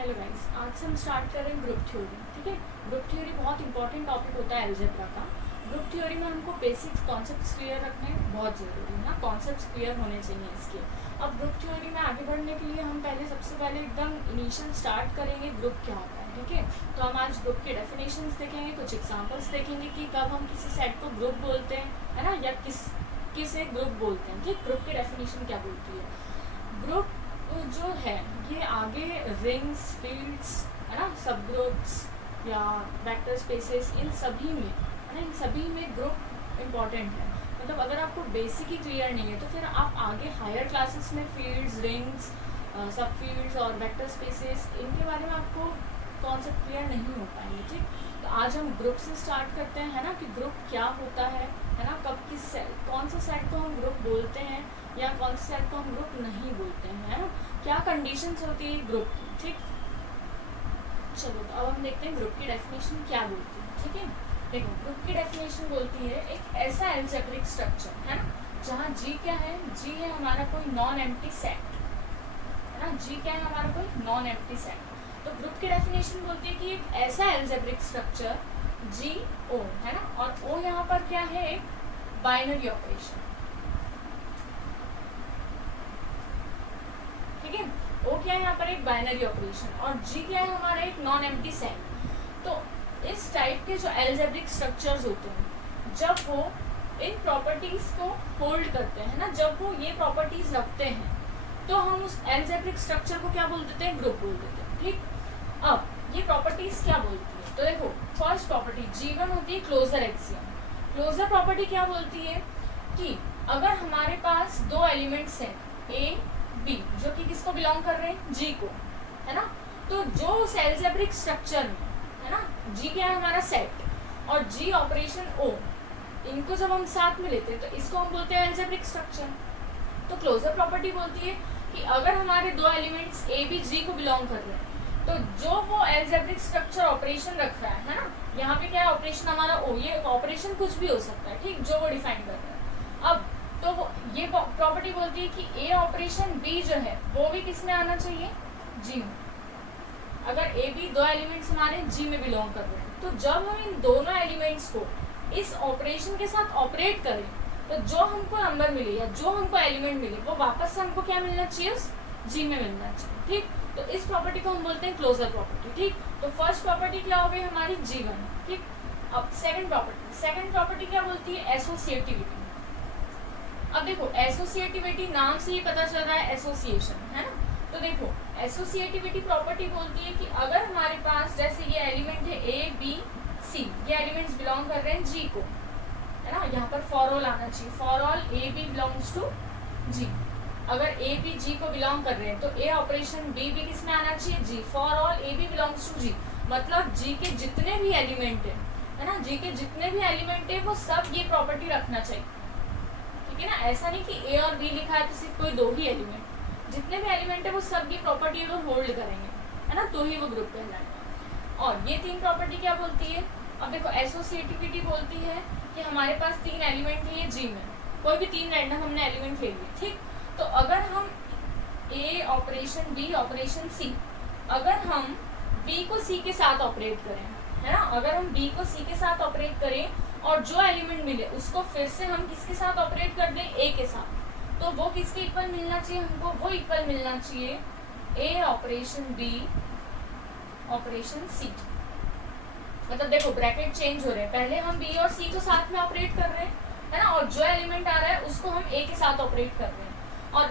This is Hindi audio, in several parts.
हेलो गाइस, आज से हम स्टार्ट कर रहे हैं ग्रुप थ्योरी। ठीक है, ग्रुप थ्योरी बहुत इंपॉर्टेंट टॉपिक होता है अलजेब्रा का। ग्रुप थ्योरी में हमको बेसिक्स कॉन्सेप्ट्स क्लियर रखने बहुत ज़रूरी है ना, कॉन्सेप्ट्स क्लियर होने चाहिए इसके। अब ग्रुप थ्योरी में आगे बढ़ने के लिए हम सबसे पहले एकदम इनिशियल स्टार्ट करेंगे ग्रुप क्या होता है। ठीक है, तो हम आज ग्रुप के डेफिनेशंस देखेंगे, कुछ एग्जाम्पल्स देखेंगे कि कब हम किसी सेट को ग्रुप बोलते हैं, है ना, या किसे ग्रुप बोलते हैं। ठीक, ग्रुप की डेफिनेशन क्या बोलती है। ग्रुप जो है ये आगे रिंग्स, फील्ड्स, है ना, सब ग्रुप्स या वेक्टर स्पेसेस, इन सभी में, है ना, इन सभी में ग्रुप इम्पॉर्टेंट है। मतलब अगर आपको बेसिक ही क्लियर नहीं है तो फिर आप आगे हायर क्लासेस में फील्ड्स, रिंग्स, सब फील्ड्स और वेक्टर स्पेसेस, इनके बारे में आपको कॉन्सेप्ट क्लियर नहीं हो पाएंगे। ठीक, तो आज हम ग्रुप से स्टार्ट करते हैं, है ना, कि ग्रुप क्या होता है ना, कौन सा सेट को हम ग्रुप बोलते हैं या कौन से सेट को हम ग्रुप नहीं बोलते हैं, है ना, क्या कंडीशंस होती है ग्रुप की। ठीक, चलो तो अब हम देखते हैं ग्रुप की डेफिनेशन क्या बोलती है। ठीक है, देखो ग्रुप की डेफिनेशन बोलती है एक ऐसा अलजेब्रिक स्ट्रक्चर, है ना, जहाँ जी क्या है, जी है हमारा कोई नॉन एम्प्टी सेट, है ना, जी क्या है हमारा कोई नॉन एम्प्टी सेट। तो ग्रुप की डेफिनेशन बोलती है कि एक ऐसा अलजेब्रिक स्ट्रक्चर जी ओ, है ना, और ओ यहाँ पर क्या है, एक बाइनरी ऑपरेशन। ठीक है, ओ क्या है यहाँ पर, एक बाइनरी ऑपरेशन, और जी क्या है हमारा, एक नॉन एम्प्टी सेट। तो इस टाइप के जो अलजेब्रिक स्ट्रक्चर्स होते हैं, जब वो इन प्रॉपर्टीज को होल्ड करते हैं ना, जब वो ये प्रॉपर्टीज रखते हैं, तो हम उस अलजेब्रिक स्ट्रक्चर को क्या बोल देते हैं, ग्रुप बोल देते हैं। ठीक, अब ये प्रॉपर्टीज क्या बोलती है, तो देखो फर्स्ट प्रॉपर्टी G1 होती है क्लोजर एक्सियम। क्लोजर प्रॉपर्टी क्या बोलती है कि अगर हमारे पास दो एलिमेंट्स हैं A, B, जो कि किसको बिलोंग कर रहे हैं, G को, है ना, तो जो उस अलजेब्रिक स्ट्रक्चर में, है ना, G क्या है हमारा सेट और G ऑपरेशन O, इनको जब हम साथ में लेते हैं तो इसको हम बोलते हैं अलजेब्रिक स्ट्रक्चर। तो क्लोजर प्रॉपर्टी बोलती है कि अगर हमारे दो एलिमेंट्स A, B, G को बिलोंग कर रहे हैं, तो जो वो अलजेब्रिक स्ट्रक्चर ऑपरेशन रख रहा है ना, यहाँ पे क्या है ऑपरेशन हमारा O, ये ऑपरेशन कुछ भी हो सकता है, ठीक, जो वो डिफाइन कर रहा है। अब तो वो ये प्रॉपर्टी बोलती है कि A ऑपरेशन B जो है वो भी किस में आना चाहिए, G में। अगर A, B दो एलिमेंट्स हमारे G में बिलोंग कर रहे हैं, तो जब हम इन दोनों एलिमेंट्स को इस ऑपरेशन के साथ ऑपरेट करें, तो जो हमको नंबर मिले या जो हमको एलिमेंट मिले वो वापस से हमको क्या मिलना चाहिए, उस G में मिलना चाहिए। ठीक, तो इस प्रॉपर्टी को हम बोलते हैं क्लोजर प्रॉपर्टी। ठीक, तो फर्स्ट प्रॉपर्टी क्या हो गई हमारी, G1। ठीक, अब सेकंड प्रॉपर्टी क्या बोलती है, एसोसिएटिविटी। अब देखो एसोसिएटिविटी नाम से ही पता चल रहा है एसोसिएशन, है ना, तो देखो एसोसिएटिविटी प्रॉपर्टी बोलती है कि अगर हमारे पास जैसे ये एलिमेंट है A, B, C, ये एलिमेंट्स बिलोंग कर रहे हैं G को, है ना, यहाँ पर फॉर ऑल आना चाहिए, for all A, B belongs to G। अगर A, B, G को बिलोंग कर रहे हैं तो A ऑपरेशन B भी किस में आना चाहिए, G। For all A, B belongs to G, मतलब G के जितने भी एलिमेंट है ना, G के जितने भी एलिमेंट है वो सब ये प्रॉपर्टी रखना चाहिए। ठीक है ना, ऐसा नहीं कि A और B लिखा है तो सिर्फ कोई दो ही एलिमेंट, जितने भी एलिमेंट है वो सब ये प्रॉपर्टी को होल्ड करेंगे, है ना, तो ही वो ग्रुप कहलाएगा। और ये तीन प्रॉपर्टी क्या बोलती है, अब देखो एसोसिएटिविटी बोलती है कि हमारे पास तीन एलिमेंट है ये G में, कोई भी तीन रैंडम हमने एलिमेंट ले लिए। ठीक, तो अगर हम A operation B operation C, अगर हम B को C के साथ ऑपरेट करें, है ना, अगर हम B को C के साथ ऑपरेट करें और जो एलिमेंट मिले उसको फिर से हम किसके साथ ऑपरेट कर दें, A के साथ, तो वो किसके इक्वल मिलना चाहिए हमको, वो इक्वल मिलना चाहिए A operation B operation C। मतलब देखो ब्रैकेट चेंज हो रहे हैं, पहले हम B और C को साथ में ऑपरेट कर रहे हैं, है ना, और जो एलिमेंट आ रहा है उसको हम A के साथ ऑपरेट कर रहे हैं। और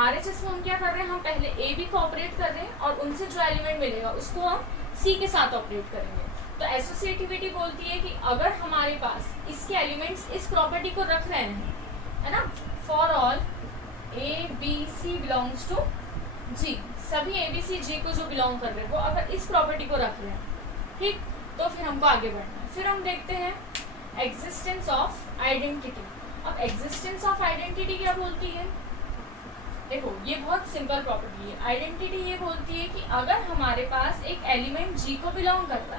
RHS में हम क्या कर रहे हैं, हम पहले A, B को ऑपरेट कर रहे हैं और उनसे जो एलिमेंट मिलेगा उसको हम C के साथ ऑपरेट करेंगे। तो एसोसिएटिविटी बोलती है कि अगर हमारे पास इसके एलिमेंट्स इस प्रॉपर्टी को रख रहे हैं, है ना, for all A, B, C belongs to G, सभी A, B, C, G को जो बिलोंग कर रहे हैं वो अगर इस प्रॉपर्टी को रख रहे हैं, ठीक, तो फिर हमको आगे बढ़ना है। फिर हम देखते हैं एग्जिस्टेंस ऑफ आइडेंटिटी। अब एग्जिस्टेंस ऑफ आइडेंटिटी क्या बोलती है, देखो ये बहुत सिंपल प्रॉपर्टी है। आइडेंटिटी ये बोलती है कि अगर हमारे पास एक एलिमेंट G को बिलोंग करता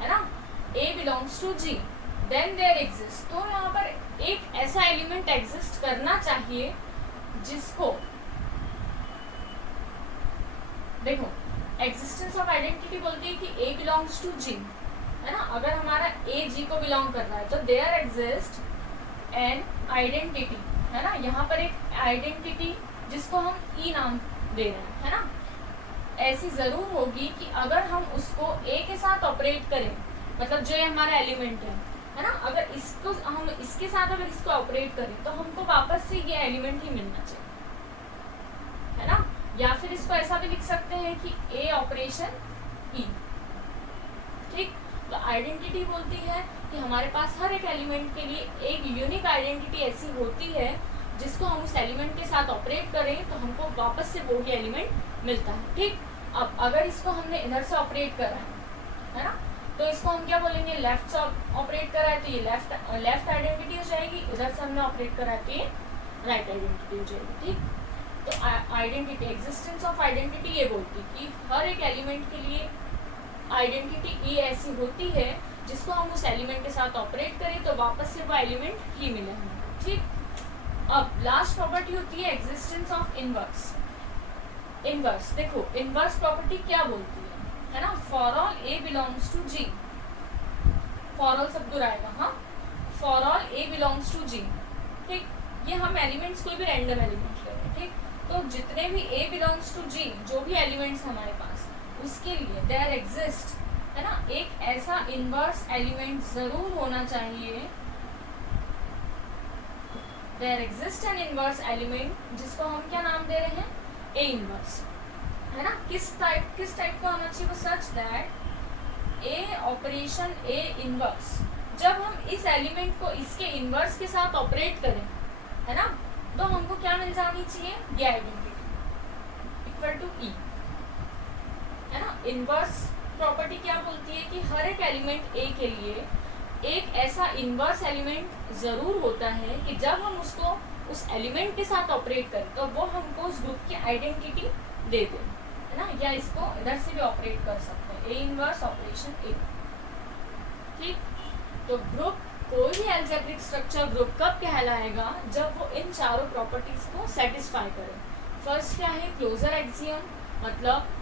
है ना, A belongs to G, then there exist, तो यहाँ पर एक ऐसा एलिमेंट एग्जिस्ट करना चाहिए जिसको, देखो एग्जिस्टेंस ऑफ आइडेंटिटी बोलती है कि ए बिलोंग्स टू जी, है ना। अगर हमारा ए जी को बिलोंग कर रहा है तो देयर एग्जिस्ट एन आइडेंटिटी, है ना। यहाँ पर एक आइडेंटिटी जिसको हम ई नाम दे रहे हैं, है ना, ऐसी जरूर होगी कि अगर हम उसको ए के साथ ऑपरेट करें, मतलब जो ये हमारा एलिमेंट है ना, अगर इसको हम इसके साथ अगर इसको ऑपरेट करें तो हमको वापस से ये एलिमेंट ही मिलना चाहिए, है ना। या फिर इसको ऐसा भी लिख सकते हैं कि ए ऑपरेशन ई, ठीक। तो आइडेंटिटी बोलती है कि हमारे पास हर एक एलिमेंट के लिए एक यूनिक आइडेंटिटी ऐसी होती है जिसको हम उस एलिमेंट के साथ ऑपरेट करें तो हमको वापस से वो ही एलिमेंट मिलता है, ठीक। अब अगर इसको हमने इधर से ऑपरेट करा है ना, तो इसको हम क्या बोलेंगे, लेफ्ट से ऑपरेट करा है तो ये लेफ्ट आइडेंटिटी हो जाएगी, इधर से हमने ऑपरेट करा है तो ये राइट आइडेंटिटी हो जाएगी, ठीक। तो आइडेंटिटी, एग्जिस्टेंस ऑफ आइडेंटिटी ये बोलती है कि हर एक एलिमेंट के लिए आइडेंटिटी ये ऐसी होती है जिसको हम उस एलिमेंट के साथ ऑपरेट करें तो वापस से वो एलिमेंट ही मिले हमें, ठीक। अब लास्ट प्रॉपर्टी होती है एग्जिस्टेंस ऑफ इनवर्स। इनवर्स देखो, इनवर्स प्रॉपर्टी क्या बोलती है ना, for all A belongs to G, for all सब दूर आएगा, हाँ, for all A belongs to G, ठीक। ये हम एलिमेंट्स कोई भी रैंडम एलिमेंट ले रहे हैं, ठीक। तो जितने भी ए बिलोंग्स टू जी, जो भी एलिमेंट्स हमारे पास, उसके लिए देयर एग्जिस्ट, है ना, एक ऐसा इनवर्स एलिमेंट जरूर होना चाहिए, there exist an inverse element जिसको हम क्या नाम दे रहे हैं, ए इनवर्स, है ना। किस टाइप का होना चाहिए वो, such that A operation A inverse, जब हम इस एलिमेंट को इसके इनवर्स के साथ ऑपरेट करें, है ना, तो हमको क्या मिल जानी चाहिए, ये आइडेंटिटी इक्वल टू ई, है ना। इनवर्स प्रॉपर्टी क्या बोलती है कि हर एक एलिमेंट ए के लिए एक ऐसा इनवर्स एलिमेंट जरूर होता है कि जब हम उसको उस एलिमेंट के साथ ऑपरेट करें तो वो हमको उस ग्रुप की आइडेंटिटी दे दे, है ना। या इसको इधर से भी ऑपरेट कर सकते हैं, ए इनवर्स ऑपरेशन ए, ठीक। तो ग्रुप, कोई भी अलजेब्रिक स्ट्रक्चर ग्रुप कब कहलाएगा, जब वो इन चारों प्रॉपर्टीज को सेटिस्फाई करे। फर्स्ट क्या है, क्लोजर एक्सियम, मतलब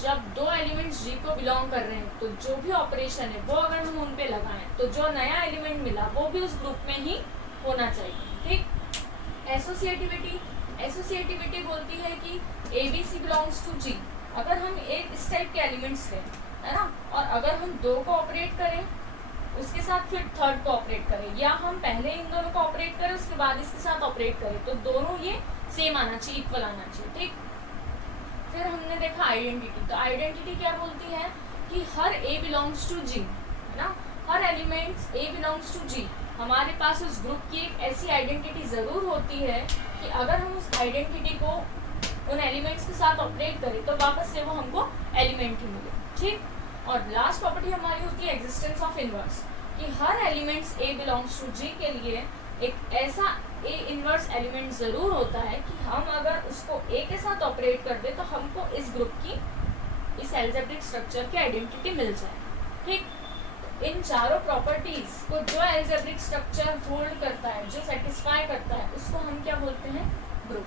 जब दो एलिमेंट्स जी को बिलोंग कर रहे हैं तो जो भी ऑपरेशन है वो अगर हम उन पे लगाएं तो जो नया एलिमेंट मिला वो भी उस ग्रुप में ही होना चाहिए, ठीक। एसोसिएटिविटी, एसोसिएटिविटी बोलती है कि A B C belongs to G, अगर हम एक इस टाइप के एलिमेंट्स लें, है ना, और अगर हम दो को ऑपरेट करें उसके साथ फिर थर्ड को ऑपरेट करें, या हम पहले इन दोनों को ऑपरेट करें उसके बाद इसके साथ ऑपरेट करें, तो दोनों ये सेम आना चाहिए, इक्वल आना चाहिए, ठीक। फिर हमने देखा आइडेंटिटी, तो आइडेंटिटी क्या बोलती है कि हर ए बिलोंग्स टू जी, है ना, हर एलिमेंट्स ए बिलोंग्स टू जी, हमारे पास उस ग्रुप की एक ऐसी आइडेंटिटी जरूर होती है कि अगर हम उस आइडेंटिटी को उन एलिमेंट्स के साथ ऑपरेट करें तो वापस से वो हमको एलिमेंट ही मिले, ठीक। और लास्ट प्रॉपर्टी हमारी होती है एग्जिस्टेंस ऑफ इनवर्स, कि हर एलिमेंट्स ए बिलोंग्स टू जी के लिए एक ऐसा ए इनवर्स एलिमेंट जरूर होता है कि हम अगर उसको ए के साथ ऑपरेट कर दे तो हमको इस ग्रुप की, इस अलजेब्रिक स्ट्रक्चर की आइडेंटिटी मिल जाए, ठीक। इन चारों प्रॉपर्टीज को जो अलजेब्रिक स्ट्रक्चर होल्ड करता है, जो सेटिस्फाई करता है, उसको हम क्या बोलते हैं, ग्रुप,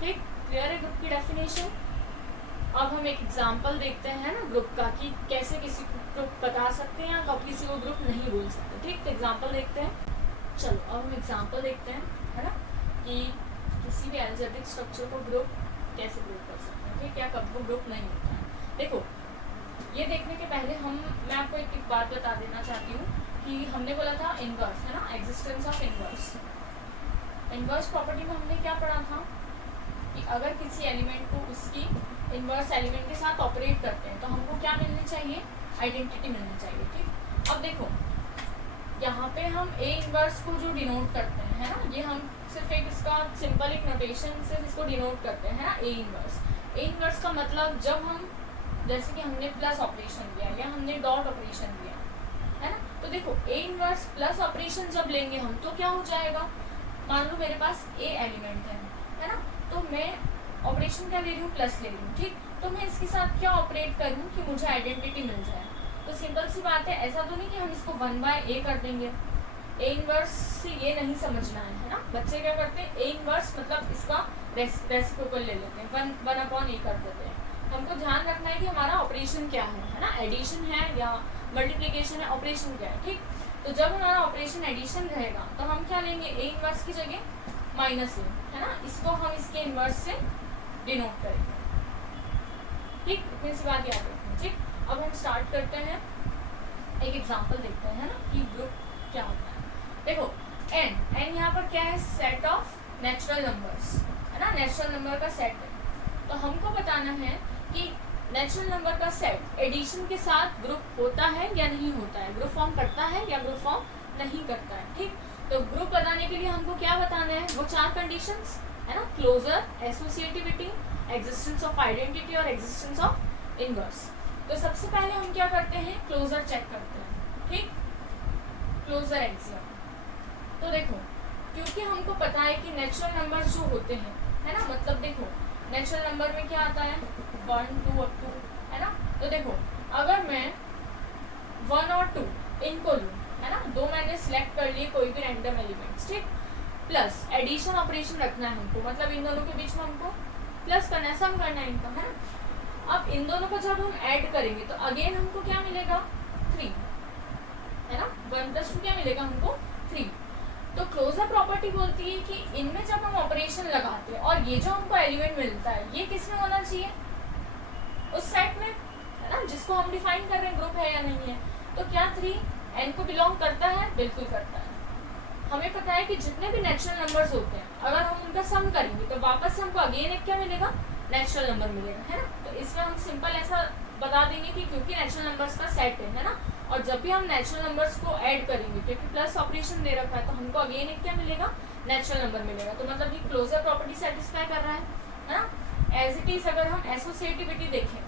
ठीक। क्लियर है ग्रुप की डेफिनेशन। अब हम एक एग्जांपल देखते हैं ना ग्रुप का, कि कैसे किसी को ग्रुप बता सकते हैं या कब किसी को ग्रुप नहीं बोल सकते, ठीक। तो एग्जांपल देखते हैं, चलो अब हम एग्जांपल देखते हैं, है ना, कि किसी भी अलजेब्रिक स्ट्रक्चर को ग्रुप कैसे ग्रुप कर सकते हैं, ठीक, या कब वो ग्रुप नहीं होता है। देखो, ये देखने के पहले मैं आपको एक बात बता देना चाहती हूँ कि हमने बोला था इनवर्स, है ना, existence of inverse. Inverse property में हमने क्या पढ़ा था कि अगर किसी एलिमेंट को उसकी इनवर्स एलिमेंट के साथ ऑपरेट करते हैं तो हमको क्या मिलनी चाहिए, आइडेंटिटी मिलनी चाहिए, ठीक। अब देखो, यहाँ पे हम ए इनवर्स को जो डिनोट करते हैं, है ना, ये हम सिर्फ एक इसका सिंपल एक नोटेशन से इसको डिनोट करते हैं, है ना, ए इनवर्स। ए इनवर्स का मतलब जब हम, जैसे कि हमने प्लस ऑपरेशन किया या हमने डॉट ऑपरेशन किया, है ना, तो देखो ए इनवर्स प्लस ऑपरेशन जब लेंगे हम तो क्या हो जाएगा, मान लो मेरे पास ए एलिमेंट है ना, तो मैं ऑपरेशन क्या ले रही हूँ, प्लस ले रही हूँ, ठीक। तो मैं इसके साथ क्या ऑपरेट करूँ कि मुझे आइडेंटिटी मिल जाए। तो सिंपल सी बात है, ऐसा तो नहीं कि हम इसको 1/a कर देंगे, ए इनवर्स से ये नहीं समझना है ना। बच्चे क्या करते हैं, ए इनवर्स मतलब इसका रेसिप्रोकल ले लेते हैं, 1/a कर देते हैं। हमको ध्यान है कि हमारा ऑपरेशन क्या है ना, एडिशन है या मल्टीप्लिकेशन है, ऑपरेशन क्या है, ठीक। तो जब हमारा ऑपरेशन एडिशन रहेगा तो हम क्या लेंगे, ए इनवर्स की जगह माइनस ए, है ना, इसको हम इसके इनवर्स से डिनोट करेंगे, ठीक। इतनी सी बात याद रखें, ठीक। अब हम स्टार्ट करते हैं, एक एग्जांपल देखते हैं, है ना, कि ग्रुप क्या होता है। देखो एन यहाँ पर क्या है, सेट ऑफ नेचुरल नंबर्स, है ना, नेचुरल नंबर का सेट है। तो हमको बताना है कि नेचुरल नंबर का सेट एडिशन के साथ ग्रुप होता है या नहीं होता है, ग्रुप फॉर्म करता है या ग्रुप फॉर्म नहीं करता है, ठीक। तो ग्रुप बताने के लिए हमको क्या बताना है, वो 4 कंडीशंस, है ना, closure, associativity, existence of identity और एग्जिस्टेंस ऑफ इनवर्स। तो सबसे पहले हम क्या करते हैं, क्लोजर चेक करते हैं, ठीक, क्लोजर एक्सियम। तो देखो क्योंकि हमको पता है कि नेचुरल नंबर्स जो होते हैं, है ना, मतलब देखो नेचुरल नंबर में क्या आता है, 1 2 अप टू, है ना। तो देखो अगर मैं 1 और 2 इनको लूँ, है ना, 2 मैंने सिलेक्ट कर लिए कोई भी रैंडम एलिमेंट्स, ठीक, प्लस एडिशन ऑपरेशन रखना है हमको, मतलब इन दोनों के बीच में हमको प्लस करना है, सम करना है इनका, है ना। अब इन दोनों को जब हम ऐड करेंगे तो अगेन हमको क्या मिलेगा, 3, है ना, 1 + 2 क्या मिलेगा हमको, 3। तो क्लोजर प्रॉपर्टी बोलती है कि इनमें जब हम ऑपरेशन लगाते हैं और ये जो हमको एलिमेंट मिलता है ये किस में होना चाहिए, उस सेट में, है ना, जिसको हम डिफाइन कर रहे हैं ग्रुप है या नहीं है। तो क्या 3 n को बिलोंग करता है, बिल्कुल करता है। हमें पता है कि जितने भी नेचुरल नंबर्स होते हैं अगर हम उनका सम करेंगे तो वापस से हमको अगेन एक क्या मिलेगा, नेचुरल नंबर मिलेगा, है ना। तो इसमें हम सिंपल ऐसा बता देंगे कि क्योंकि नेचुरल नंबर्स का सेट है ना, और जब भी हम नेचुरल नंबर्स को ऐड करेंगे क्योंकि प्लस ऑपरेशन दे रखा है तो हमको अगेन एक क्या मिलेगा, नेचुरल नंबर मिलेगा। तो मतलब ये क्लोजर प्रॉपर्टी सेटिस्फाई कर रहा है ना। एज इट इज अगर हम एसोसिएटिविटी देखें,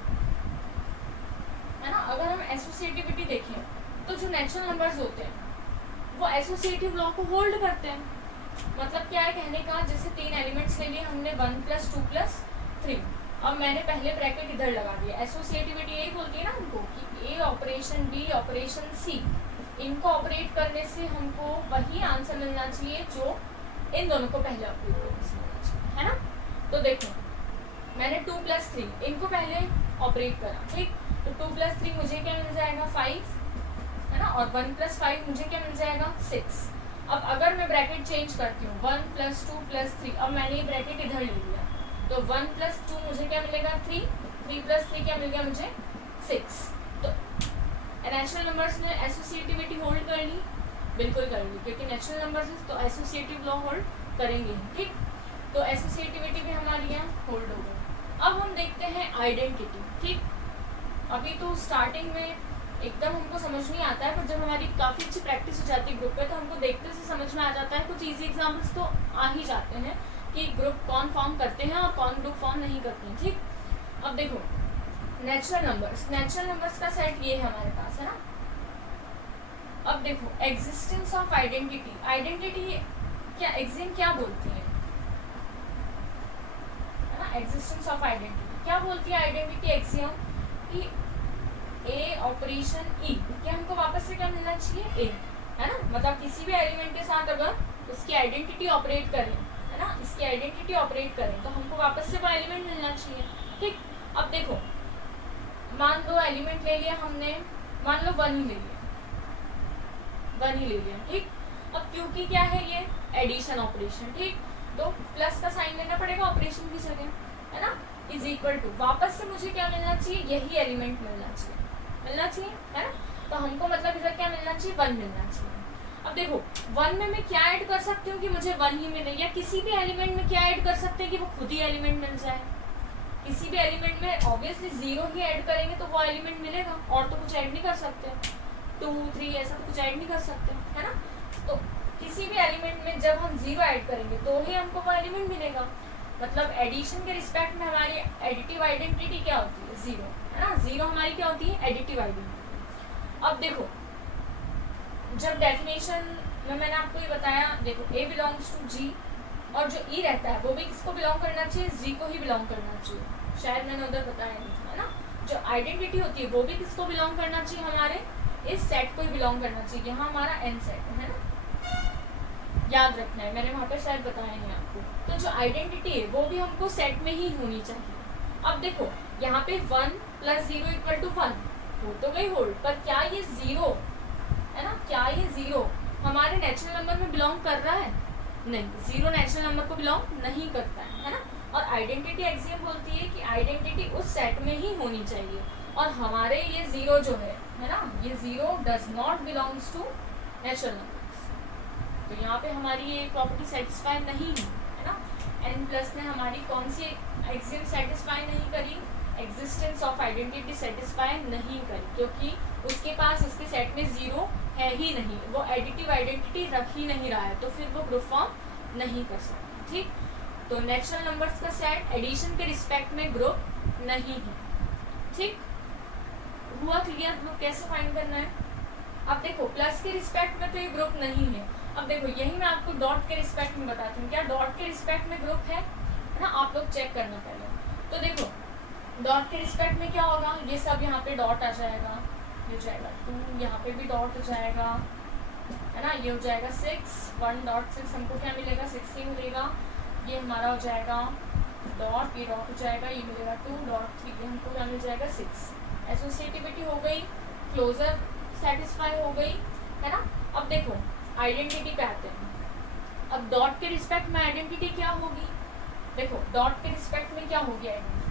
है ना, अगर हम एसोसिएटिविटी देखें तो जो नेचुरल नंबर्स होते हैं वो एसोसिएटिव लॉ को होल्ड करते हैं। मतलब क्या है कहने का, जैसे 3 एलिमेंट्स ले लिए हमने 1 + 2 + 3, अब मैंने पहले ब्रैकेट इधर लगा दिया। एसोसिएटिविटी यही बोलती है ना हमको कि A operation B operation C, इनको ऑपरेट करने से हमको वही आंसर मिलना चाहिए जो इन दोनों को पहले ऑपरेट करने से मिलना चाहिए, है ना। तो देखो मैंने 2 + 3 इनको पहले ऑपरेट करा, ठीक। तो 2 + 3 मुझे क्या मिल जाएगा, 5, है ना, और 1 + 5 मुझे क्या मिल जाएगा, 6। अब अगर मैं ब्रैकेट चेंज करती हूँ 1 + 2 + 3, अब मैंने ये ब्रैकेट इधर ले लिया तो 1 + 2 मुझे क्या मिलेगा, 3, 3 + 3 क्या मिल गया मुझे, 6। तो नेचुरल नंबर्स ने एसोसिएटिविटी होल्ड कर ली, बिल्कुल कर ली, क्योंकि नेचुरल नंबर्स तो एसोसिएटिव लॉ होल्ड करेंगे, ठीक। तो एसोसिएटिविटी भी हमारी यहाँ होल्ड हो गई। अब हम देखते हैं आइडेंटिटी, ठीक। अभी तो स्टार्टिंग में एकदम हमको समझ नहीं आता है, पर जब हमारी काफ़ी अच्छी प्रैक्टिस हो जाती है ग्रुप पे तो हमको देखते से समझ में आ जाता है। कुछ इजी एग्जाम्पल्स तो आ ही जाते हैं कि ग्रुप कौन फॉर्म करते हैं और कौन ग्रुप फॉर्म नहीं करते हैं, ठीक। अब देखो नेचुरल नंबर्स का सेट ये है हमारे पास, है ना। अब देखो एग्जिस्टेंस ऑफ आइडेंटिटी क्या एग्जिम क्या बोलती है ना, एग्जिस्टेंस ऑफ आइडेंटिटी क्या बोलती है, आइडेंटिटी एक्सियम कि ए ऑपरेशन ई, क्या हमको वापस से क्या मिलना चाहिए, ए, है ना। मतलब किसी भी एलिमेंट के साथ अगर उसकी आइडेंटिटी ऑपरेट करें, है ना, इसकी आइडेंटिटी ऑपरेट करें तो हमको वापस से वो एलिमेंट मिलना चाहिए, ठीक। अब देखो मान लो एलिमेंट ले लिया हमने, मान लो 1 ही ले लिया, ठीक। अब क्योंकि क्या है ये एडिशन ऑपरेशन, ठीक, तो प्लस का साइन लेना पड़ेगा ऑपरेशन की जगह, है ना, = वापस से मुझे क्या मिलना चाहिए, यही एलिमेंट मिलना चाहिए, है ना। तो हमको मतलब इधर क्या मिलना चाहिए, 1 मिलना चाहिए। अब देखो 1 में मैं क्या ऐड कर सकती हूँ कि मुझे 1 ही मिले, या किसी भी एलिमेंट में क्या ऐड कर सकते हैं कि वो खुद ही एलिमेंट मिल जाए। किसी भी एलिमेंट में ऑब्वियसली 0 ही ऐड करेंगे तो वो एलिमेंट मिलेगा, और तो कुछ ऐड नहीं कर सकते, 2 3 ऐसा तो कुछ ऐड नहीं कर सकते, है ना। तो किसी भी एलिमेंट में जब हम 0 ऐड करेंगे तो ही हमको वो एलिमेंट मिलेगा। मतलब एडिशन के रिस्पेक्ट में हमारी एडिटिव आइडेंटिटी क्या होती है, 0, है ना। 0 हमारी क्या होती है, एडिटिव आइडेंटिटी। अब देखो जब डेफिनेशन में मैंने आपको ये बताया, देखो A बिलोंग्स टू G, और जो E रहता है वो भी किसको बिलोंग करना चाहिए, G को ही बिलोंग करना चाहिए, शायद मैंने उधर बताया नहीं था, है ना। जो आइडेंटिटी होती है वो भी किसको बिलोंग करना चाहिए, हमारे इस सेट को ही बिलोंग करना चाहिए। यहाँ हमारा N सेट है ना, याद रखना है, मैंने वहाँ पर शायद बताया नहीं आपको। तो जो आइडेंटिटी है वो भी हमको सेट में ही होनी चाहिए। अब देखो यहाँ पे 1 + 0 = 1 हो तो गई होल्ड, पर क्या ये 0 है ना, क्या ये 0 हमारे नेचुरल नंबर में बिलोंग कर रहा है? नहीं, 0 नेचुरल नंबर को बिलोंग नहीं करता है ना। और आइडेंटिटी एक्सियम बोलती है कि आइडेंटिटी उस सेट में ही होनी चाहिए, और हमारे ये 0 जो है ना, ये 0 does not belongs to natural numbers. तो यहाँ पे हमारी ये प्रॉपर्टी सेटिस्फाई नहीं है ना। n+ ने हमारी कौन सी एक्सियम सेटिस्फाई नहीं करी? एग्जिस्टेंस ऑफ आइडेंटिटी सेटिस्फाई नहीं करी, क्योंकि उसके पास उसके सेट में 0 है ही नहीं, वो एडिटिव आइडेंटिटी रख ही नहीं रहा है, तो फिर वो ग्रुप फॉर्म नहीं कर सकता। ठीक, तो नेचुरल नंबर्स का सेट एडिशन के रिस्पेक्ट में ग्रुप नहीं है। ठीक, हुआ क्लियर? ग्रुप कैसे फाइंड करना है? अब देखो प्लस के रिस्पेक्ट में तो ये ग्रुप नहीं है। अब देखो यही मैं आपको डॉट के रिस्पेक्ट में बताती हूँ, क्या डॉट के रिस्पेक्ट में ग्रुप है ना? आप लोग चेक करना पहले। तो देखो डॉट के रिस्पेक्ट में क्या होगा, ये सब यहाँ पे डॉट आ जाएगा, ये हो जाएगा 2, यहाँ पे भी डॉट हो जाएगा है ना, ये हो जाएगा 6, 1.6 हमको क्या मिलेगा? 60 मिलेगा। ये हमारा हो जाएगा डॉट, ये डॉट हो जाएगा, ये मिलेगा 2.3, हमको क्या मिल जाएगा? 6। एसोसिएटिविटी हो गई, क्लोजर सेटिस्फाई हो गई है ना। अब देखो आइडेंटिटी पे आते हैं। अब डॉट के रिस्पेक्ट में आइडेंटिटी क्या होगी? देखो डॉट के रिस्पेक्ट में क्या होगी आइडेंटिटी?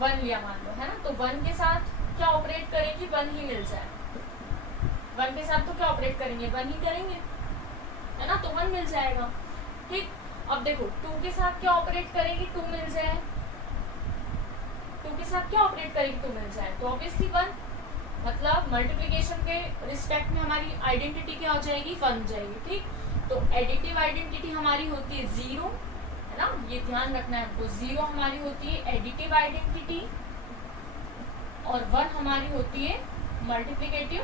1 लिया मान लो है ना, तो 1 के साथ क्या ऑपरेट करेंगे? 1 ही मिल जाए। 1 के साथ तो क्या ऑपरेट करेंगे? 1 ही करेंगे है ना, तो 1 मिल जाएगा। ठीक, अब देखो 2 के साथ क्या ऑपरेट करेगी? 2 मिल जाए। 2 के साथ क्या ऑपरेट करेगी? 2 मिल जाए, तो ऑब्वियसली 1। मतलब मल्टीप्लिकेशन के रिस्पेक्ट में हमारी आइडेंटिटी क्या हो जाएगी? 1 हो जाएगी। ठीक, तो एडिटिव आइडेंटिटी हमारी होती है 0 है ना, ये ध्यान रखना है आपको। 0 हमारी होती है एडिटिव आइडेंटिटी और 1 हमारी होती है मल्टीप्लिकेटिव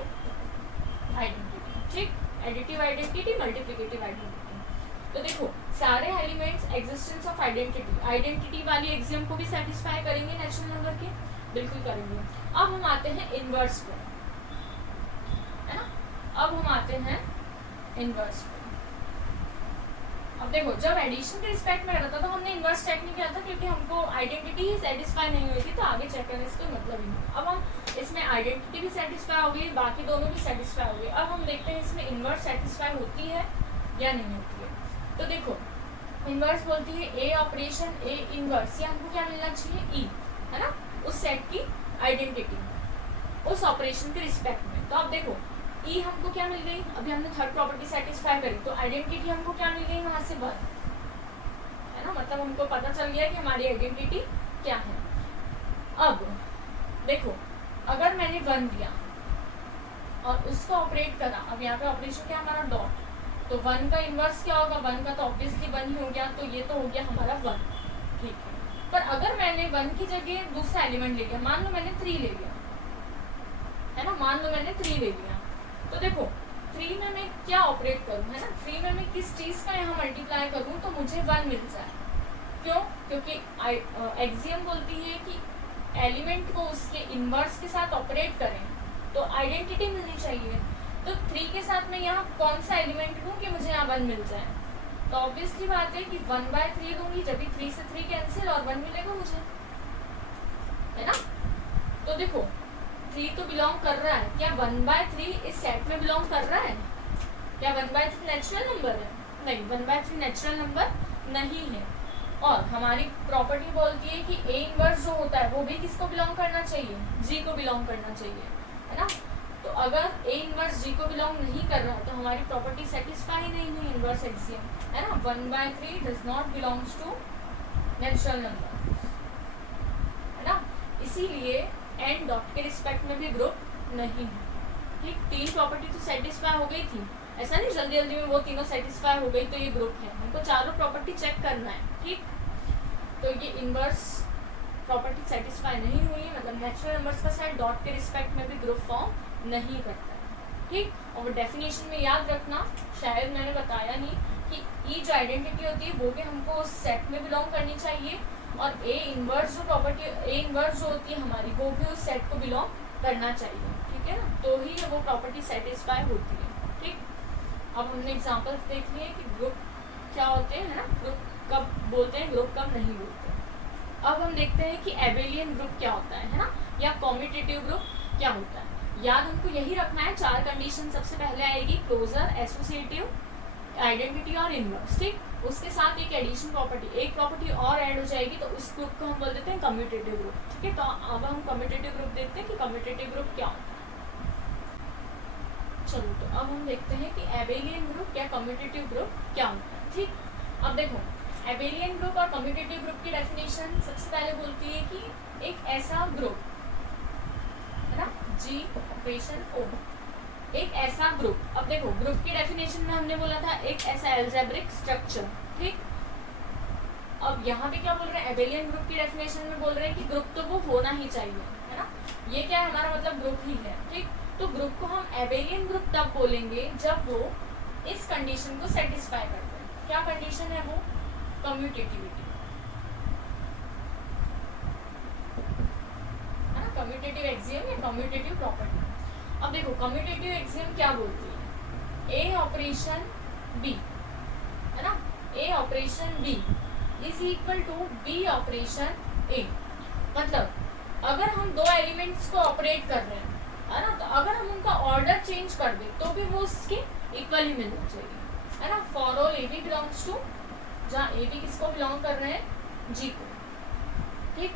आइडेंटिटी। ठीक, एडिटिव आइडेंटिटी, मल्टीप्लिकेटिव आइडेंटिटी। तो देखो सारे एलिमेंट्स एग्जिस्टेंस ऑफ आइडेंटिटी वाली एक्सियम को भी सेटिस्फाई करेंगे नेचुरल नंबर के, बिल्कुल करेंगे। अब हम आते हैं इनवर्स पे है ना, अब हम आते हैं इनवर्स पे। अब देखो जब एडिशन के रिस्पेक्ट में रहा था तो हमने इनवर्स चेक नहीं किया था, क्योंकि हमको आइडेंटिटी ही सेटिस्फाई नहीं हुई थी, तो आगे चेक करने से कोई मतलब ही नहीं। अब हम इसमें आइडेंटिटी भी सेटिस्फाई हो गई, बाकी दोनों भी सेटिस्फाई हो गई। अब हम देखते हैं इसमें इनवर्स सेटिस्फाई होती है या नहीं होती है। तो देखो इनवर्स बोलती है ए ऑपरेशन ए इनवर्स, या हमको क्या मिलना चाहिए? ई है ना, उस सेट की आइडेंटिटी उस ऑपरेशन के रिस्पेक्ट में। तो अब देखो ई हमको क्या मिल गई? अभी हमने थर्ड प्रॉपर्टी सेटिस्फाई करी, तो आइडेंटिटी हमको क्या मिल गई? वहां से 1 है ना, मतलब हमको पता चल गया कि हमारी आइडेंटिटी क्या है। अब देखो अगर मैंने 1 दिया और उसको ऑपरेट करा, अब यहाँ पे ऑपरेशन क्या हमारा डॉट, तो 1 का इनवर्स क्या होगा? 1 का तो ऑब्वियसली 1 ही हो गया, तो ये तो हो गया हमारा 1। ठीक है, पर अगर मैंने 1 की जगह दूसरा एलिमेंट ले लिया, मान लो मैंने 3 ले लिया है ना, मान लो मैंने 3 ले लिया, तो देखो 3 में मैं क्या ऑपरेट करूँ है ना, 3 में मैं किस चीज़ का यहाँ मल्टीप्लाई करूँ तो मुझे 1 मिल जाए। क्यों? क्योंकि एक्सियम बोलती है कि एलिमेंट को उसके इनवर्स के साथ ऑपरेट करें तो आइडेंटिटी मिलनी चाहिए। तो 3 के साथ मैं यहाँ कौन सा एलिमेंट लूँ कि मुझे यहाँ 1 मिल जाए? तो ऑब्वियसली बात है कि 1/3 लूँगी, जब भी 3 से 3 कैंसिल और 1 मिलेगा मुझे है ना। तो देखो 3 तो बिलोंग कर रहा है, क्या 1/3 इस सेट में बिलोंग कर रहा है? क्या 1/3 नेचुरल नंबर है? नहीं, 1/3 नेचुरल नंबर नहीं है। और हमारी प्रॉपर्टी बोलती है कि ए इनवर्स जो होता है वो भी किसको बिलोंग करना चाहिए? जी को बिलोंग करना चाहिए है ना। तो अगर ए इनवर्स जी को बिलोंग नहीं कर रहा है तो हमारी प्रॉपर्टी सेटिस्फाई नहीं हुई इनवर्स एक्सियम है ना। 1/3 does not belongs to natural number है ना, इसीलिए एंड डॉट के रिस्पेक्ट में भी ग्रुप नहीं है। ठीक, 3 प्रॉपर्टी तो सेटिस्फाई हो गई थी, ऐसा नहीं जल्दी जल्दी में वो तीनों सेटिस्फाई हो गई तो ये ग्रुप है, हमको चारों प्रॉपर्टी चेक करना है। ठीक, तो ये इनवर्स प्रॉपर्टी सेटिस्फाई नहीं हुई, मतलब नेचुरल नंबर्स का सेट डॉट के रिस्पेक्ट में भी ग्रुप फॉर्म नहीं करता है। ठीक, और डेफिनेशन में याद रखना, शायद मैंने बताया नहीं कि ई जो आइडेंटिटी होती है वो भी हमको उस सेट में बिलोंग करनी चाहिए, और ए इनवर्स जो प्रॉपर्टी ए इनवर्स जो होती है हमारी वो भी उस सेट को बिलोंग करना चाहिए। ठीक है ना, तो ही वो प्रॉपर्टी सेटिस्फाई होती है। ठीक, अब हमने एग्जांपल्स देख लिए कि ग्रुप क्या होते हैं है ना, ग्रुप कब बोलते हैं, ग्रुप कब नहीं बोलते। अब हम देखते हैं कि एबेलियन ग्रुप क्या होता है ना, या कॉम्यूटेटिव ग्रुप क्या होता है। याद हमको यही रखना है, 4 कंडीशन सबसे पहले आएगी, क्लोजर, एसोसिएटिव, आइडेंटिटी और इनवर्स। ठीक, उसके साथ एक एडिशन प्रॉपर्टी, एक प्रॉपर्टी और ऐड हो जाएगी, तो उस ग्रुप को हम बोल देते हैं कम्यूटेटिव ग्रुप। ठीक है, तो अब हम कम्यूटेटिव ग्रुप देखते हैं कि कम्यूटेटिव ग्रुप क्या होता है। चलो, तो अब हम देखते हैं कि एबेलियन ग्रुप या कम्यूटेटिव ग्रुप क्या होता है। ठीक, अब देखो एबेलियन ग्रुप और कम्यूटेटिव ग्रुप की डेफिनेशन सबसे पहले बोलती है कि एक ऐसा ग्रुप है ना, जी ऑपरेशन ओ, एक ऐसा ग्रुप। अब देखो ग्रुप की डेफिनेशन में हमने बोला था एक ऐसा एल्जेब्रिक स्ट्रक्चर। ठीक, अब यहाँ पे क्या बोल रहे हैं, एबेलियन ग्रुप की डेफिनेशन में बोल रहे हैं कि ग्रुप तो वो होना ही चाहिए, है ना, ये क्या है हमारा मतलब ग्रुप ही है। ठीक, तो ग्रुप को हम एबेलियन ग्रुप तब बोलेंगे जब वो इस कंडीशन को सेटिस्फाई करते हैं। क्या कंडीशन है वो, कम्यूटेटिविटी, है ना, कम्यूटेटिव एक्सियम या कम्यूटेटिव प्रॉपर्टी। अब देखो कम्यूटेटिव एक्सियम क्या बोलती है, ए ऑपरेशन बी, है ना, A operation B is equal to B operation A. मतलब अगर हम दो एलिमेंट्स को ऑपरेट कर रहे हैं, है ना, तो अगर हम उनका ऑर्डर चेंज कर दें तो भी वो उसके इक्वल ही मिलना चाहिए, है ना। For all A B belongs to, जहाँ ए बी किसको बिलोंग कर रहे हैं, जी को। ठीक,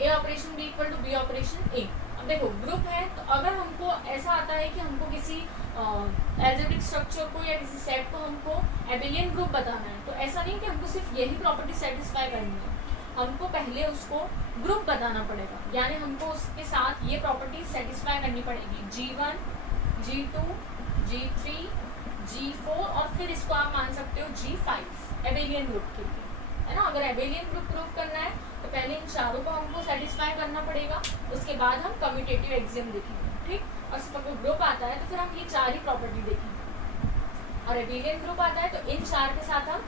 A operation B equal to B operation A. अब देखो ग्रुप है, तो अगर हमको ऐसा आता है कि हमको किसी एल्जेब्रिक स्ट्रक्चर को या किसी सेट को हमको एबेलियन ग्रुप बताना है, तो ऐसा नहीं कि हमको सिर्फ यही प्रॉपर्टी सेटिस्फाई करनी है, हमको पहले उसको ग्रुप बताना पड़ेगा, यानी हमको उसके साथ ये प्रॉपर्टी सेटिस्फाई करनी पड़ेगी, G1, G2, G3, G4 और फिर इसको आप मान सकते हो G5 एबेलियन ग्रुप के लिए, है ना। अगर एबेलियन ग्रुप प्रूव करना है तो पहले इन चारों को हमको सेटिस्फाई करना पड़ेगा, उसके बाद हम कम्यूटेटिव एक्सियम देखेंगे। ठीक, और अगर ग्रुप आता है तो फिर हम ये 4 ही प्रॉपर्टी देखेंगे, और एबेलियन ग्रुप आता है तो इन 4 के साथ हम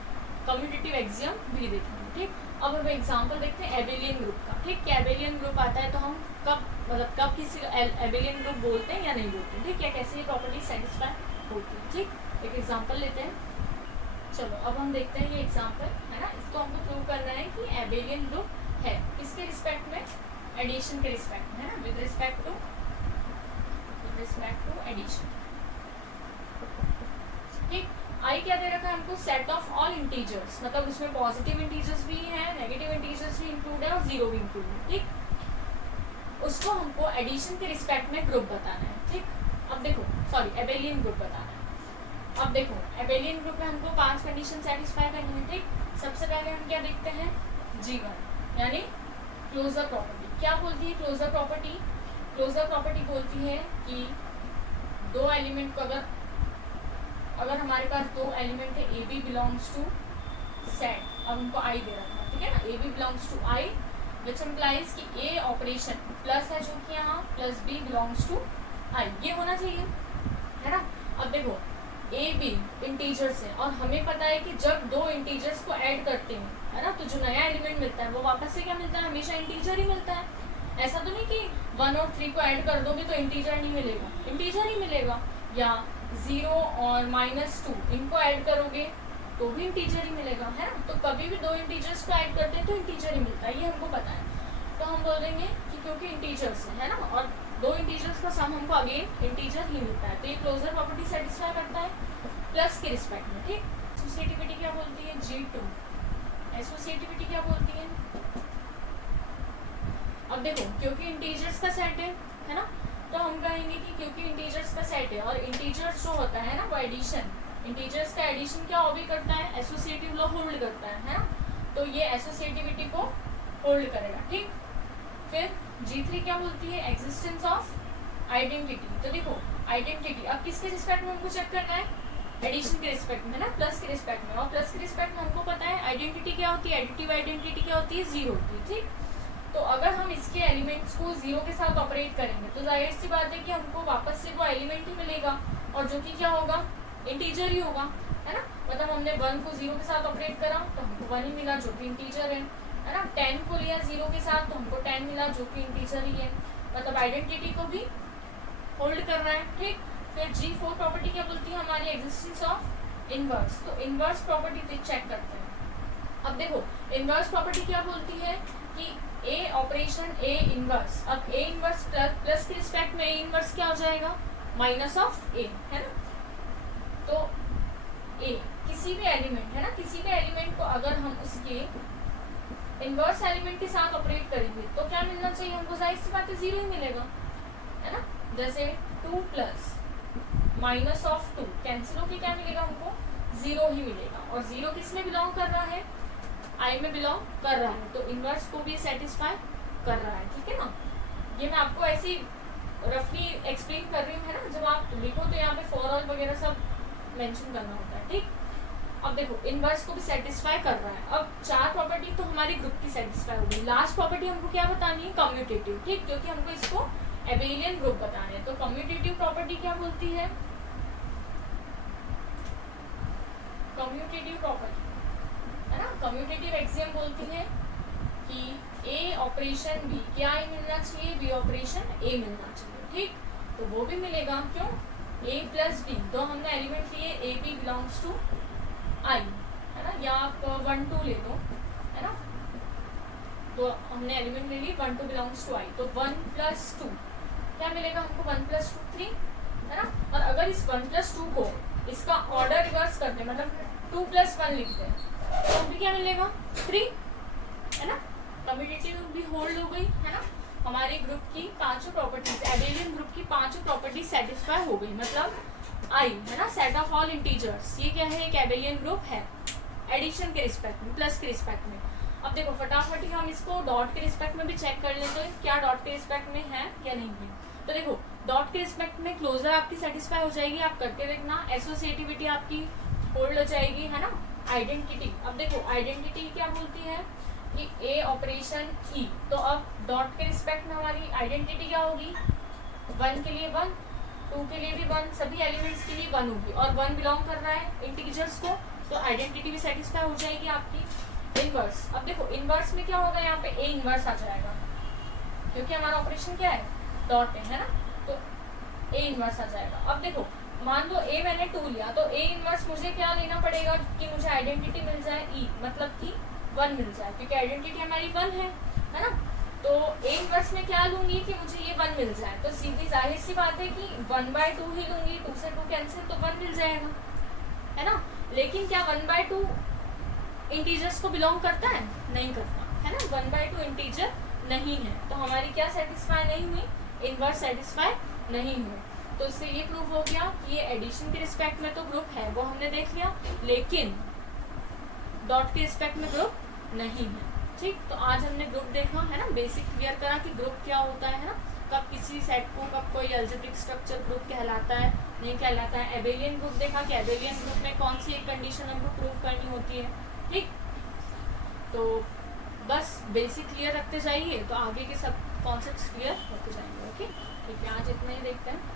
कम्यूटेटिव एक्सियम भी देखेंगे। ठीक, अब हम एग्जांपल देखते हैं एबेलियन ग्रुप का। ठीक, क्या एबेलियन ग्रुप आता है तो हम कब किसी एबेलियन ग्रुप बोलते हैं या नहीं बोलते हैं। ठीक, या कैसे ये प्रॉपर्टी सेटिस्फाई होती है। ठीक, एक एग्जांपल लेते हैं। चलो अब हम देखते हैं ये एग्जांपल, है ना, इसको हमको प्रूव करना है कि एबेलियन ग्रुप है किसके रिस्पेक्ट में, एडिशन के रिस्पेक्ट में, है ना, विद रिस्पेक्ट टू एडिशन। ठीक, आई क्या दे रखा है हमको, सेट ऑफ ऑल इंटीजर्स, मतलब उसमें पॉजिटिव इंटीजर्स भी हैं, नेगेटिव इंटीजर्स भी इंक्लूड है और जीरो भी इंक्लूड है। ठीक, उसको हमको एडिशन के रिस्पेक्ट में ग्रुप बताना है। ठीक, अब देखो सॉरी एबेलियन ग्रुप बताना है। अब देखो एबेलियन ग्रुप में हमको 5 कंडीशन सेटिस्फाई करनी है। ठीक, सबसे पहले हम क्या देखते हैं, G1 यानी क्लोजर प्रॉपर्टी। क्या बोलती है क्लोजर प्रॉपर्टी, क्लोजर प्रॉपर्टी बोलती है कि दो एलिमेंट को अगर हमारे पास 2 एलिमेंट है, A B belongs to set, अब हमको आई दे रखा है, ठीक है ना, A B belongs to I, which implies कि ए ऑपरेशन प्लस है जो कि यहाँ plus B belongs to I, ये होना चाहिए, है ना। अब देखो ए बी इंटीजर्स है और हमें पता है कि जब 2 इंटीजर्स को ऐड करते हैं, है ना, तो जो नया एलिमेंट मिलता है वो वापस से क्या मिलता है, हमेशा इंटीजर ही मिलता है। ऐसा तो नहीं कि 1 और 3 को ऐड कर दोगे तो इंटीजर नहीं मिलेगा, इंटीजर ही मिलेगा, या 0 और -2 इनको ऐड करोगे तो भी इंटीजर ही मिलेगा, है ना। तो कभी भी 2 इंटीजर्स को ऐड करते हैं तो इंटीजर ही मिलता है, ये हमको पता है। तो हम बोल देंगे कि क्योंकि इंटीजर्स है ना, और 2 इंटीजर्स का सम हमको अगेन इंटीजर ही मिलता है, तो ये क्लोजर प्रॉपर्टी सेटिस्फाई करता है प्लस के रिस्पेक्ट में। ठीक, एसोसिएटिविटी क्या बोलती है, G2 एसोसिएटिविटी क्या बोलती है। अब देखो क्योंकि इंटीजर्स का सेट है ना, तो हम कहेंगे कि क्योंकि इंटीजर्स का सेट है और इंटीजर्स जो होता है ना वो एडिशन, इंटीजर्स का एडिशन क्या भी करता है, एसोसिएटिव लॉ होल्ड करता है ना, तो ये एसोसिएटिविटी को होल्ड करेगा। ठीक, फिर G3 क्या बोलती है, एग्जिस्टेंस ऑफ आइडेंटिटी। तो देखो आइडेंटिटी अब किसके रिस्पेक्ट में हमको चेक करना है, एडिशन के रिस्पेक्ट में, है ना, प्लस के रिस्पेक्ट में, और प्लस के रिस्पेक्ट में हमको पता है आइडेंटिटी क्या होती है, एडिटिव आइडेंटिटी क्या होती है, 0 होती है। ठीक, तो अगर हम इसके एलिमेंट्स को 0 के साथ ऑपरेट करेंगे तो जाहिर सी बात है कि हमको वापस से वो एलिमेंट ही मिलेगा, और जो कि क्या होगा, इंटीजर ही होगा, है ना। मतलब हमने 1 को 0 के साथ ऑपरेट करा तो हमको 1 ही मिला जो कि इंटीजर है ना। 10 को लिया 0 के साथ तो हमको 10 मिला जो कि इंटीजर ही है, मतलब आइडेंटिटी को भी होल्ड कर रहा है। ठीक, फिर G4 प्रॉपर्टी क्या बोलती है हमारी, एग्जिस्टेंस ऑफ इनवर्स। तो इनवर्स प्रॉपर्टी चेक करते हैं। अब देखो इनवर्स प्रॉपर्टी क्या बोलती है कि ए ऑपरेशन ए इनवर्स, अब ए इनवर्स प्लस के रिस्पेक्ट में ए इनवर्स क्या हो जाएगा, माइनस ऑफ ए, है ना। तो ए किसी भी एलिमेंट, है ना, किसी भी एलिमेंट को अगर हम उसके इनवर्स एलिमेंट के साथ ऑपरेट करेंगे तो क्या मिलना चाहिए हमको, जाहिर सी बात है जीरो ही मिलेगा, है ना। जैसे 2 प्लस माइनस ऑफ 2 कैंसिल होके क्या मिलेगा हमको, जीरो ही मिलेगा। और जीरो किस में बिलोंग कर रहा है, आई में बिलोंग कर रहा है, तो इनवर्स को भी सेटिस्फाई कर रहा है, ठीक है ना। ये मैं आपको ऐसी रफली एक्सप्लेन कर रही हूँ, है ना। जब आप लिखो तो यहाँ पे फॉर ऑल वगैरह सब मेंशन करना होता है, ठीक। अब देखो इनवर्स को भी सेटिस्फाई कर रहा है। अब 4 प्रॉपर्टी तो हमारी ग्रुप की सेटिस्फाई हो गई। लास्ट प्रॉपर्टी हमको क्या बतानी है, कम्यूटेटिव, ठीक, क्योंकि हमको इसको एबेलियन ग्रुप बताना है। तो कम्यूटेटिव प्रॉपर्टी क्या बोलती है, कम्यूटेटिव प्रॉपर्टी, है ना, कम्यूटेटिव एक्सियम बोलती है कि ए ऑपरेशन बी क्या ए मिलना चाहिए, बी ऑपरेशन ए मिलना चाहिए, ठीक। तो वो भी मिलेगा, क्यों, ए प्लस बी, तो हमने एलिमेंट लिए ए बी बिलोंग्स टू आई, है ना, या आप 1 2 ले दो, है ना। तो हमने एलिमेंट ले ली 1 2 बिलोंग्स टू आई, तो 1 प्लस 2 क्या मिलेगा हमको, 1 प्लस 2 3, है ना। और अगर इस 1 प्लस 2 को इसका ऑर्डर रिवर्स करते, मतलब 2 प्लस 1 लिखते हैं, तो भी क्या मिलेगा 3, है ना। कम्यूटेटिव भी होल्ड हो गई, है ना। हमारे ग्रुप की 5 प्रॉपर्टीज, एबेलियन ग्रुप की 5 प्रॉपर्टीज सेटिस्फाई हो गई, मतलब आई, है ना, सेट ऑफ ऑल इंटीजर्स, ये क्या है, एक एबेलियन ग्रुप है एडिशन के रिस्पेक्ट में, प्लस के रिस्पेक्ट में। अब देखो फटाफट ही हम इसको डॉट के रिस्पेक्ट में भी चेक कर लेते हैं, क्या डॉट के रिस्पेक्ट में है या नहीं है। तो देखो डॉट के रिस्पेक्ट में क्लोजर आपकी सेटिस्फाई हो जाएगी, आप करके देखना, एसोसिएटिविटी आपकी होल्ड हो जाएगी, है ना। आइडेंटिटी, अब देखो आइडेंटिटी क्या बोलती है कि ए ऑपरेशन ई, तो अब डॉट के रिस्पेक्ट में हमारी आइडेंटिटी क्या होगी, 1 के लिए 1, 2 के लिए भी 1, सभी एलिमेंट्स के लिए 1 होगी, और 1 बिलोंग कर रहा है इंटीजर्स को, तो आइडेंटिटी भी सेटिस्फाई हो जाएगी आपकी। इनवर्स, अब देखो इनवर्स में क्या होगा, यहाँ पे ए इनवर्स आ जाएगा, क्योंकि हमारा ऑपरेशन क्या है, डॉट है ना, तो ए इनवर्स आ जाएगा। अब देखो मान लो ए मैंने 2 लिया, तो ए इनवर्स मुझे क्या लेना पड़ेगा कि मुझे आइडेंटिटी मिल जाए ई, मतलब कि 1 मिल जाए, क्योंकि आइडेंटिटी हमारी 1 है ना। तो ए इनवर्स में क्या लूंगी कि मुझे ये 1 मिल जाए, तो सीधी जाहिर सी बात है कि 1/2 ही लूंगी, 2 से 2 कैंसिल, तो 1 मिल जाएगा, है ना। लेकिन क्या 1/2 इंटीजर्स को बिलोंग करता है, नहीं करता, है ना, 1/2 इंटीजर नहीं है, तो हमारी क्या सेटिस्फाई नहीं हुई, इनवर्स सेटिस्फाई नहीं हुई। तो इससे ये प्रूव हो गया कि ये एडिशन के रिस्पेक्ट में तो ग्रुप है, वो हमने देख लिया, लेकिन डॉट के रिस्पेक्ट में ग्रुप नहीं है, ठीक। तो आज हमने ग्रुप देखा, है ना, बेसिक क्लियर करा कि ग्रुप क्या होता है ना, कब किसी सेट को, कब कोई अलजेब्रिक स्ट्रक्चर ग्रुप कहलाता है, नहीं कहलाता है। एबेलियन ग्रुप देखा कि एबेलियन ग्रुप में कौन सी एक कंडीशन हमको प्रूव करनी होती है, ठीक। तो बस बेसिक क्लियर रखते जाइए, तो आगे के सब कॉन्सेप्ट्स क्लियर होते जाएंगे, ओके। ठीक है, आज इतना ही देखते हैं।